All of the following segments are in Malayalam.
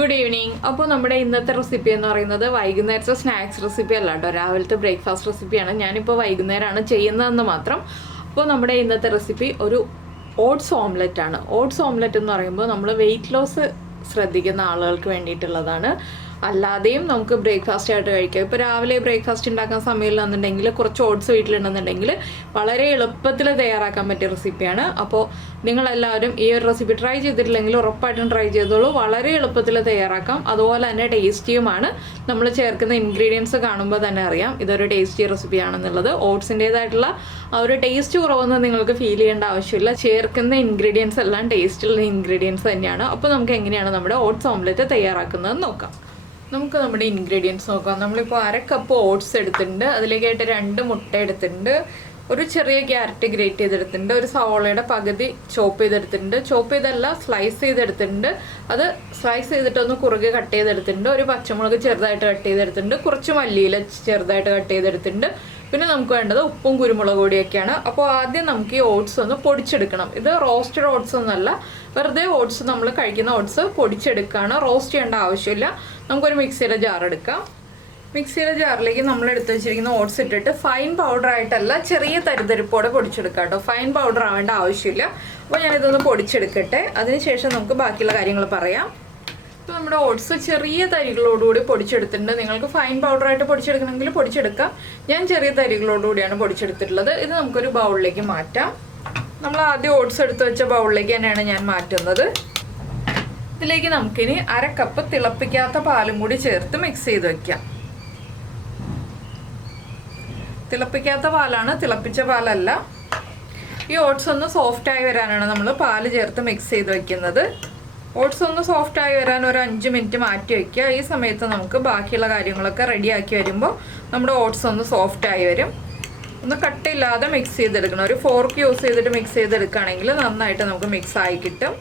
Good evening. അപ്പോൾ നമ്മുടെ ഇന്നത്തെ റെസിപ്പി എന്ന് പറയുന്നത് വൈകുന്നേരത്തെ സ്നാക്സ് റെസിപ്പി അല്ല കേട്ടോ, രാവിലത്തെ ബ്രേക്ക്ഫാസ്റ്റ് റെസിപ്പിയാണ്. ഞാനിപ്പോൾ വൈകുന്നേരമാണ് ചെയ്യുന്നതെന്ന് മാത്രം. അപ്പോൾ നമ്മുടെ ഇന്നത്തെ റെസിപ്പി ഒരു ഓട്സ് ഓംലെറ്റ് ആണ്. ഓട്സ് ഓംലെറ്റ് എന്ന് പറയുമ്പോൾ നമ്മൾ വെയിറ്റ് ലോസ് ശ്രദ്ധിക്കുന്ന ആളുകൾക്ക് വേണ്ടിയിട്ടുള്ളതാണ്. അല്ലാതെയും നമുക്ക് ബ്രേക്ക്ഫാസ്റ്റ് ആയിട്ട് കഴിക്കാം. ഇപ്പോൾ രാവിലെ ബ്രേക്ക്ഫാസ്റ്റ് ഉണ്ടാക്കാൻ സമയമില്ലെന്നുണ്ടെങ്കിൽ കുറച്ച് ഓട്സ് വീട്ടിലുണ്ടെന്നുണ്ടെങ്കിൽ വളരെ എളുപ്പത്തിൽ തയ്യാറാക്കാൻ പറ്റിയ റെസിപ്പിയാണ്. അപ്പോൾ നിങ്ങളെല്ലാവരും ഈ ഒരു റെസിപ്പി ട്രൈ ചെയ്തിട്ടില്ലെങ്കിൽ ഉറപ്പായിട്ടും ട്രൈ ചെയ്തോളൂ. വളരെ എളുപ്പത്തിൽ തയ്യാറാക്കാം, അതുപോലെ തന്നെ ടേസ്റ്റിയുമാണ്. നമ്മൾ ചേർക്കുന്ന ഇൻഗ്രീഡിയൻസ് കാണുമ്പോൾ തന്നെ അറിയാം ഇതൊരു ടേസ്റ്റി റെസിപ്പിയാണെന്നുള്ളത്. ഓട്സിൻ്റേതായിട്ടുള്ള ആ ഒരു ടേസ്റ്റ് കുറവൊന്നും നിങ്ങൾക്ക് ഫീൽ ചെയ്യേണ്ട ആവശ്യമില്ല. ചേർക്കുന്ന ഇൻഗ്രീഡിയൻസ് എല്ലാം ടേസ്റ്റുള്ള ഇൻഗ്രീഡിയൻസ് തന്നെയാണ്. അപ്പോൾ നമുക്ക് എങ്ങനെയാണ് നമ്മുടെ ഓട്സ് ഓംലെറ്റ് തയ്യാറാക്കുന്നതെന്ന് നോക്കാം. നമുക്ക് നമ്മുടെ ഇൻഗ്രീഡിയൻസ് നോക്കാം. നമ്മളിപ്പോൾ 1/2 കപ്പ് ഓട്സ് എടുത്തിട്ടുണ്ട്, അതിലേക്കായിട്ട് 2 മുട്ട എടുത്തിട്ടുണ്ട്, ഒരു ചെറിയ ക്യാരറ്റ് ഗ്രേറ്റ് ചെയ്തെടുത്തിട്ടുണ്ട്, ഒരു സവോളയുടെ പകുതി ചോപ്പ് ചെയ്തെടുത്തിട്ടുണ്ട്, ചോപ്പ് ചെയ്തല്ല സ്ലൈസ് ചെയ്തെടുത്തിട്ടുണ്ട്, അത് സ്ലൈസ് ചെയ്തിട്ടൊന്ന് കുറുകെ കട്ട് ചെയ്തെടുത്തിട്ടുണ്ട്, ഒരു പച്ചമുളക് ചെറുതായിട്ട് കട്ട് ചെയ്തെടുത്തിട്ടുണ്ട്, കുറച്ച് മല്ലിയില ചെറുതായിട്ട് കട്ട് ചെയ്തെടുത്തിട്ടുണ്ട്. പിന്നെ നമുക്ക് വേണ്ടത് ഉപ്പും കുരുമുളക് പൊടിയൊക്കെയാണ്. അപ്പോൾ ആദ്യം നമുക്ക് ഈ ഓട്സ് ഒന്ന് പൊടിച്ചെടുക്കണം. ഇത് റോസ്റ്റഡ് ഓട്സ് ഒന്നല്ല, വെറുതെ ഓട്സ് നമ്മൾ കഴിക്കുന്ന ഓട്സ് പൊടിച്ചെടുക്കുകയാണ്. റോസ്റ്റ് ചെയ്യേണ്ട ആവശ്യമില്ല. നമുക്കൊരു മിക്സിയുടെ ജാർ എടുക്കാം. മിക്സിയുടെ ജാറിലേക്ക് നമ്മൾ എടുത്ത് വെച്ചിരിക്കുന്ന ഓട്സ് ഇട്ടിട്ട് ഫൈൻ പൗഡർ ആയിട്ടല്ല, ചെറിയ തരിതരിപ്പോടെ പൊടിച്ചെടുക്കാം കേട്ടോ. ഫൈൻ പൗഡർ ആവേണ്ട ആവശ്യമില്ല. അപ്പോൾ ഞാനിതൊന്ന് പൊടിച്ചെടുക്കട്ടെ, അതിനുശേഷം നമുക്ക് ബാക്കിയുള്ള കാര്യങ്ങൾ പറയാം. ഇപ്പോൾ നമ്മുടെ ഓട്സ് ചെറിയ തരികളോടുകൂടി പൊടിച്ചെടുത്തിട്ടുണ്ട്. നിങ്ങൾക്ക് ഫൈൻ പൗഡറായിട്ട് പൊടിച്ചെടുക്കണമെങ്കിൽ പൊടിച്ചെടുക്കാം. ഞാൻ ചെറിയ തരികളോടുകൂടിയാണ് പൊടിച്ചെടുത്തിട്ടുള്ളത്. ഇത് നമുക്കൊരു ബൗളിലേക്ക് മാറ്റാം. നമ്മൾ ആദ്യം ഓട്സ് എടുത്ത് വെച്ച ബൗളിലേക്ക് തന്നെയാണ് ഞാൻ മാറ്റുന്നത്. ഇതിലേക്ക് നമുക്കിനി 1/2 കപ്പ് തിളപ്പിക്കാത്ത പാലും കൂടി ചേർത്ത് മിക്സ് ചെയ്ത് വെക്കാം. തിളപ്പിക്കാത്ത പാലാണ്, തിളപ്പിച്ച പാലല്ല. ഈ ഓട്സ് ഒന്ന് സോഫ്റ്റായി വരാനാണ് നമ്മൾ പാല് ചേർത്ത് മിക്സ് ചെയ്ത് വെക്കുന്നത്. ഓട്സ് ഒന്ന് സോഫ്റ്റായി വരാൻ ഒരു 5 മിനിറ്റ് മാറ്റി വയ്ക്കുക. ഈ സമയത്ത് നമുക്ക് ബാക്കിയുള്ള കാര്യങ്ങളൊക്കെ റെഡിയാക്കി വരുമ്പോൾ നമ്മുടെ ഓട്സ് ഒന്ന് സോഫ്റ്റായി വരും. ഒന്ന് കട്ടില്ലാതെ മിക്സ് ചെയ്തെടുക്കണം. ഒരു ഫോർക്ക് യൂസ് ചെയ്തിട്ട് മിക്സ് ചെയ്തെടുക്കുകയാണെങ്കിൽ നന്നായിട്ട് നമുക്ക് മിക്സായി കിട്ടും.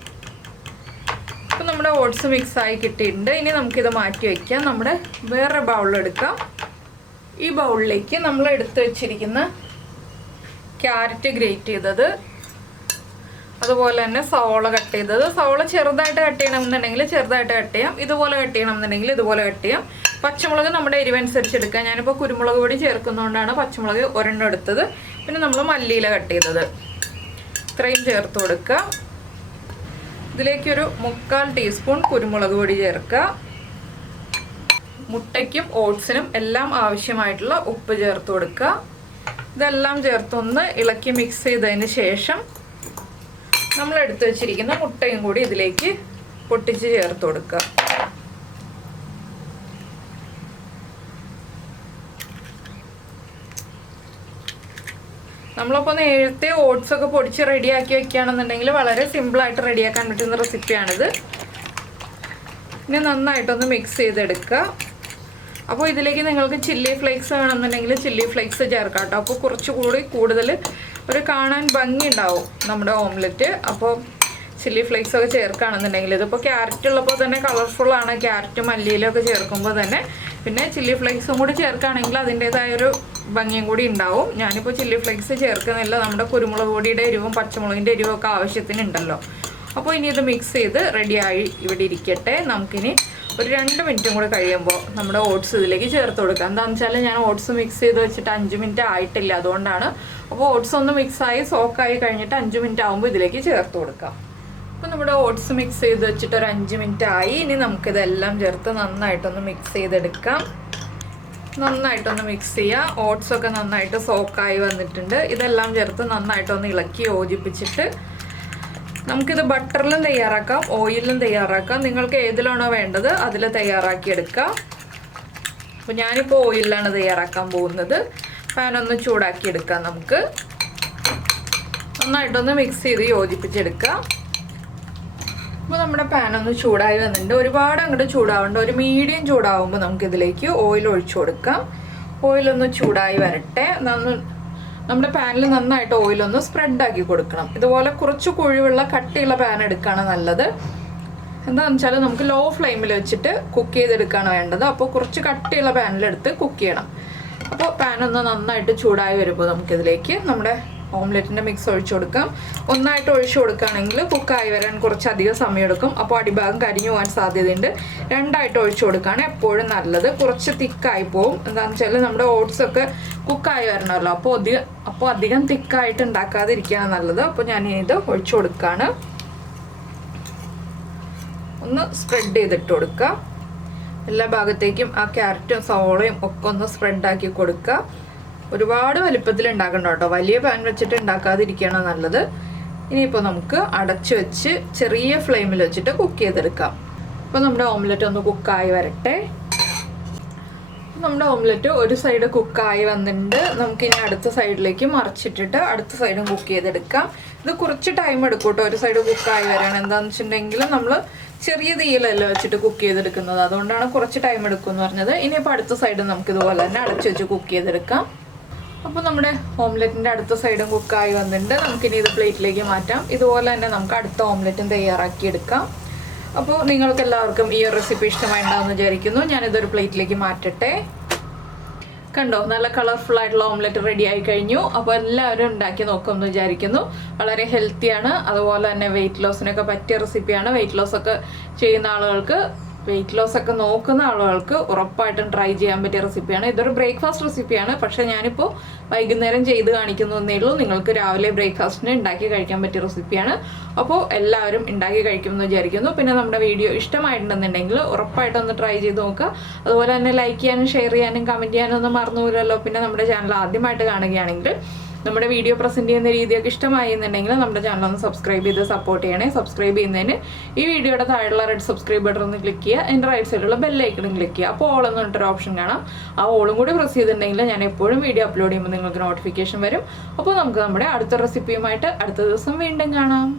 അപ്പോൾ നമ്മുടെ ഓട്സ് മിക്സായി കിട്ടിയിട്ടുണ്ട്. ഇനി നമുക്കിത് മാറ്റി വയ്ക്കാം. നമ്മുടെ വേറെ ബൗളെടുക്കാം. ഈ ബൗളിലേക്ക് നമ്മൾ എടുത്ത് വെച്ചിരിക്കുന്ന ക്യാരറ്റ് ഗ്രേറ്റ് ചെയ്തത്, അതുപോലെ തന്നെ സവോള കട്ട് ചെയ്തത്. സവോള ചെറുതായിട്ട് കട്ട് ചെയ്യണമെന്നുണ്ടെങ്കിൽ ചെറുതായിട്ട് കട്ട് ചെയ്യാം, ഇതുപോലെ കട്ട് ചെയ്യണമെന്നുണ്ടെങ്കിൽ ഇതുപോലെ കട്ട് ചെയ്യാം. പച്ചമുളക് നമ്മുടെ എരിവനുസരിച്ച് എടുക്കാം. ഞാനിപ്പോൾ കുരുമുളക് പൊടി ചേർക്കുന്നതുകൊണ്ടാണ് പച്ചമുളക് 1 എടുത്തത്. പിന്നെ നമ്മൾ മല്ലിയില കട്ട് ചെയ്തത് ഇത്രയും ചേർത്ത് കൊടുക്കുക. ഇതിലേക്കൊരു 1/4 ടീസ്പൂൺ കുരുമുളക് പൊടി ചേർക്കുക. മുട്ടയ്ക്കും ഓട്സിനും എല്ലാം ആവശ്യമായിട്ടുള്ള ഉപ്പ് ചേർത്ത് കൊടുക്കുക. ഇതെല്ലാം ചേർത്തൊന്ന് ഇളക്കി മിക്സ് ചെയ്തതിന് ശേഷം നമ്മൾ എടുത്തു വെച്ചിരിക്കുന്ന മുട്ടയും കൂടി ഇതിലേക്ക് പൊട്ടിച്ച് ചേർത്ത് കൊടുക്കുക. നമ്മളപ്പോൾ നേരത്തെ ഓട്സ് ഒക്കെ പൊടിച്ച് റെഡിയാക്കി വെക്കുകയാണെന്നുണ്ടെങ്കിൽ വളരെ സിമ്പിളായിട്ട് റെഡിയാക്കാൻ പറ്റുന്ന റെസിപ്പിയാണിത്. ഇനി നന്നായിട്ടൊന്ന് മിക്സ് ചെയ്തെടുക്കുക. അപ്പോൾ ഇതിലേക്ക് നിങ്ങൾക്ക് ചില്ലി ഫ്ലേക്സ് വേണമെന്നുണ്ടെങ്കിൽ ചില്ലി ഫ്ലേക്സ് ചേർക്കാം കേട്ടോ. അപ്പോൾ കുറച്ചുകൂടി കൂടുതൽ ഒരു കാണാൻ ഭംഗി ഉണ്ടാവും നമ്മുടെ ഓംലെറ്റ്. അപ്പോൾ ചില്ലി ഫ്ലേക്സ് ഒക്കെ ചേർക്കുകയാണെന്നുണ്ടെങ്കിൽ, ഇതിപ്പോൾ ക്യാരറ്റ് ഉള്ളപ്പോൾ തന്നെ കളർഫുള്ളാണ്, ക്യാരറ്റ് മല്ലിയിലൊക്കെ ചേർക്കുമ്പോൾ തന്നെ. പിന്നെ ചില്ലി ഫ്ലേക്സും കൂടി ചേർക്കുകയാണെങ്കിൽ അതിൻ്റേതായൊരു ഭംഗിയും കൂടി ഉണ്ടാവും. ഞാനിപ്പോൾ ചില്ലി ഫ്ലേക്സ് ചേർക്കുന്നില്ല, നമ്മുടെ കുരുമുളക് പൊടിയുടെ എരിവും പച്ചമുളകിൻ്റെ എരിവും ഒക്കെ ആവശ്യത്തിനുണ്ടല്ലോ. അപ്പോൾ ഇനി ഇത് മിക്സ് ചെയ്ത് റെഡിയായി ഇവിടെ ഇരിക്കട്ടെ. നമുക്കിനി ഒരു 2 മിനിറ്റും കൂടി കഴിയുമ്പോൾ നമ്മുടെ ഓട്സ് ഇതിലേക്ക് ചേർത്ത് കൊടുക്കുക. എന്താണെന്ന് വെച്ചാൽ ഞാൻ ഓട്സ് മിക്സ് ചെയ്ത് വെച്ചിട്ട് 5 മിനിറ്റ് ആയിട്ടില്ല, അതുകൊണ്ടാണ്. അപ്പോൾ ഓട്സ് ഒന്ന് മിക്സായി സോക്കായി കഴിഞ്ഞിട്ട് 5 മിനിറ്റ് ആകുമ്പോൾ ഇതിലേക്ക് ചേർത്ത് കൊടുക്കാം. അപ്പോൾ നമ്മുടെ ഓട്സ് മിക്സ് ചെയ്ത് വെച്ചിട്ട് ഒരു 5 മിനിറ്റ് ആയി. ഇനി നമുക്കിതെല്ലാം ചേർത്ത് നന്നായിട്ടൊന്ന് മിക്സ് ചെയ്തെടുക്കാം. നന്നായിട്ടൊന്ന് മിക്സ് ചെയ്യുക. ഓട്സൊക്കെ നന്നായിട്ട് സോക്കായി വന്നിട്ടുണ്ട്. ഇതെല്ലാം ചേർത്ത് നന്നായിട്ടൊന്ന് ഇളക്കി യോജിപ്പിച്ചിട്ട് നമുക്കിത് ബട്ടറിലും തയ്യാറാക്കാം, ഓയിലിലും തയ്യാറാക്കാം. നിങ്ങൾക്ക് ഏതിലാണോ വേണ്ടത് അതിൽ തയ്യാറാക്കിയെടുക്കാം. അപ്പോൾ ഞാനിപ്പോൾ ഓയിലിലാണ് തയ്യാറാക്കാൻ പോകുന്നത്. പാനൊന്ന് ചൂടാക്കിയെടുക്കാം. നമുക്ക് നന്നായിട്ടൊന്ന് മിക്സ് ചെയ്ത് യോജിപ്പിച്ചെടുക്കാം. അപ്പോൾ നമ്മുടെ പാനൊന്ന് ചൂടായി വന്നിട്ടുണ്ട്. ഒരുപാട് അങ്ങോട്ട് ചൂടാവേണ്ട, ഒരു മീഡിയം ചൂടാവുമ്പോൾ നമുക്കിതിലേക്ക് ഓയിൽ ഒഴിച്ചു കൊടുക്കാം. ഓയിലൊന്ന് ചൂടായി വരട്ടെ. നമ്മുടെ പാനിൽ നന്നായിട്ട് ഓയിലൊന്ന് സ്പ്രെഡാക്കി കൊടുക്കണം. ഇതുപോലെ കുറച്ച് കുഴിവുള്ള കട്ടിയുള്ള പാൻ എടുക്കുകയാണ് നല്ലത്. എന്താണെന്ന് വെച്ചാൽ നമുക്ക് ലോ ഫ്ലെയിമിൽ വെച്ചിട്ട് കുക്ക് ചെയ്തെടുക്കുകയാണ് വേണ്ടത്. അപ്പോൾ കുറച്ച് കട്ടിയുള്ള പാനിലെടുത്ത് കുക്ക് ചെയ്യണം. അപ്പോൾ പാനൊന്ന് നന്നായിട്ട് ചൂടായി വരുമ്പോൾ നമുക്കിതിലേക്ക് നമ്മുടെ ഓംലെറ്റിൻ്റെ മിക്സ് ഒഴിച്ചു കൊടുക്കാം. ഒന്നായിട്ട് ഒഴിച്ചു കൊടുക്കുകയാണെങ്കിൽ കുക്കായി വരാൻ കുറച്ചധികം സമയമെടുക്കും. അപ്പോൾ അടിഭാഗം കരിഞ്ഞു പോകാൻ സാധ്യതയുണ്ട്. രണ്ടായിട്ട് ഒഴിച്ചു കൊടുക്കുകയാണ് എപ്പോഴും നല്ലത്. കുറച്ച് തിക്കായി പോവും. എന്താണെന്ന് വെച്ചാൽ നമ്മുടെ ഓട്സൊക്കെ കുക്കായി വരണമല്ലോ. അപ്പോൾ അധികം തിക്കായിട്ട് ഉണ്ടാക്കാതിരിക്കുകയാണ് നല്ലത്. അപ്പോൾ ഞാൻ ഇത് ഒഴിച്ചു കൊടുക്കുകയാണ്. ഒന്ന് സ്പ്രെഡ് ചെയ്തിട്ട് കൊടുക്കുക. എല്ലാ ഭാഗത്തേക്കും ആ ക്യാരറ്റും സവോളയും ഒക്കെ ഒന്ന് സ്പ്രെഡാക്കി കൊടുക്കുക. ഒരുപാട് വലിപ്പത്തിൽ ഉണ്ടാക്കണ്ട കേട്ടോ. വലിയ പാൻ വെച്ചിട്ട് ഉണ്ടാക്കാതിരിക്കുകയാണ് നല്ലത്. ഇനിയിപ്പോൾ നമുക്ക് അടച്ചു വെച്ച് ചെറിയ ഫ്ലെയിമിൽ വെച്ചിട്ട് കുക്ക് ചെയ്തെടുക്കാം. അപ്പോൾ നമ്മുടെ ഓംലെറ്റ് ഒന്ന് കുക്കായി വരട്ടെ. നമ്മുടെ ഓംലെറ്റ് ഒരു സൈഡ് കുക്കായി വന്നിട്ടുണ്ട്. നമുക്കിനി അടുത്ത സൈഡിലേക്ക് മറിച്ചിട്ടിട്ട് അടുത്ത സൈഡും കുക്ക് ചെയ്തെടുക്കാം. ഇത് കുറച്ച് ടൈം എടുക്കും കേട്ടോ ഒരു സൈഡ് കുക്കായി വരാൻ. എന്താണെന്ന് വെച്ചിട്ടുണ്ടെങ്കിൽ നമ്മൾ ചെറിയ തീയിലല്ല വെച്ചിട്ട് കുക്ക് ചെയ്തെടുക്കുന്നത്. അതുകൊണ്ടാണ് കുറച്ച് ടൈം എടുക്കും എന്ന് പറഞ്ഞത്. ഇനിയിപ്പോൾ അടുത്ത സൈഡ് നമുക്ക് ഇതുപോലെ തന്നെ അടച്ചു വെച്ച് കുക്ക് ചെയ്തെടുക്കാം. അപ്പോൾ നമ്മുടെ ഓംലെറ്റിൻ്റെ അടുത്ത സൈഡും കുക്കായി വന്നിട്ടുണ്ട്. നമുക്കിനി ഇത് പ്ലേറ്റിലേക്ക് മാറ്റാം. ഇതുപോലെ തന്നെ നമുക്ക് അടുത്ത ഓംലെറ്റും തയ്യാറാക്കിയെടുക്കാം. അപ്പോൾ നിങ്ങൾക്ക് എല്ലാവർക്കും ഈ ഒരു റെസിപ്പി ഇഷ്ടമായിട്ടുണ്ടാവുമെന്ന് വിചാരിക്കുന്നു. ഞാനിതൊരു പ്ലേറ്റിലേക്ക് മാറ്റട്ടെ. കണ്ടോ, നല്ല കളർഫുൾ ആയിട്ടുള്ള ഓംലെറ്റ് റെഡി ആയി കഴിഞ്ഞു. അപ്പോൾ എല്ലാവരും ഉണ്ടാക്കി നോക്കുമെന്ന് വിചാരിക്കുന്നു. വളരെ ഹെൽത്തിയാണ്. അതുപോലെ തന്നെ വെയിറ്റ് ലോസിനൊക്കെ പറ്റിയ റെസിപ്പിയാണ്. വെയിറ്റ് ലോസ് ഒക്കെ ചെയ്യുന്ന ആളുകൾക്ക്, വെയിറ്റ് ലോസ് ഒക്കെ നോക്കുന്ന ആളുകൾക്ക് ഉറപ്പായിട്ടും ട്രൈ ചെയ്യാൻ പറ്റിയ റെസിപ്പിയാണ്. ഇതൊരു ബ്രേക്ക്ഫാസ്റ്റ് റെസിപ്പിയാണ്. പക്ഷേ ഞാനിപ്പോൾ വൈകുന്നേരം ചെയ്ത് കാണിക്കുന്നതേ ഉള്ളൂ. നിങ്ങൾക്ക് രാവിലെ ബ്രേക്ക്ഫാസ്റ്റിന് ഉണ്ടാക്കി കഴിക്കാൻ പറ്റിയ റെസിപ്പിയാണ്. അപ്പോൾ എല്ലാവരും ഉണ്ടാക്കി കഴിക്കുമെന്ന് വിചാരിക്കുന്നു. പിന്നെ നമ്മുടെ വീഡിയോ ഇഷ്ടമായിട്ടുണ്ടെന്നുണ്ടെങ്കിൽ ഉറപ്പായിട്ടും ഒന്ന് ട്രൈ ചെയ്ത് നോക്കുക. അതുപോലെ തന്നെ ലൈക്ക് ചെയ്യാനും ഷെയർ ചെയ്യാനും കമൻറ്റ് ചെയ്യാനും ഒന്നും മറന്നുപോലല്ലോ. പിന്നെ നമ്മുടെ ചാനൽ ആദ്യമായിട്ട് കാണുകയാണെങ്കിൽ നമ്മുടെ വീഡിയോ പ്രസൻറ്റ് ചെയ്യുന്ന രീതിയൊക്കെ ഇഷ്ടമായി എന്നുണ്ടെങ്കിൽ നമ്മുടെ ചാനൽ ഒന്ന് സബ്സ്ക്രൈബ് ചെയ്ത് സപ്പോർട്ട് ചെയ്യണേ. സബ്സ്ക്രൈബ് ചെയ്യുന്നതിന് ഈ വീഡിയോയുടെ താഴെയുള്ള റെഡ് സബ്സ്ക്രൈബ് ബട്ടൺ ഒന്ന് ക്ലിക്ക് ചെയ്യുക. എൻ്റെ റൈറ്റ് സൈഡിലുള്ള ബെല്ലൈക്കണും ക്ലിക്ക് ചെയ്യുക. അപ്പോൾ ഓൾ എന്ന് പറഞ്ഞിട്ടൊരു ഓപ്ഷൻ കാണാം. ആ ഓളും കൂടി പ്രസ് ചെയ്തിട്ടുണ്ടെങ്കിൽ ഞാൻ എപ്പോഴും വീഡിയോ അപ്ലോഡ് ചെയ്യുമ്പോൾ നിങ്ങൾക്ക് നോട്ടിഫിക്കേഷൻ വരും. അപ്പോൾ നമുക്ക് നമ്മുടെ അടുത്ത റെസിപ്പിയുമായിട്ട് അടുത്ത ദിവസം വീണ്ടും കാണാം.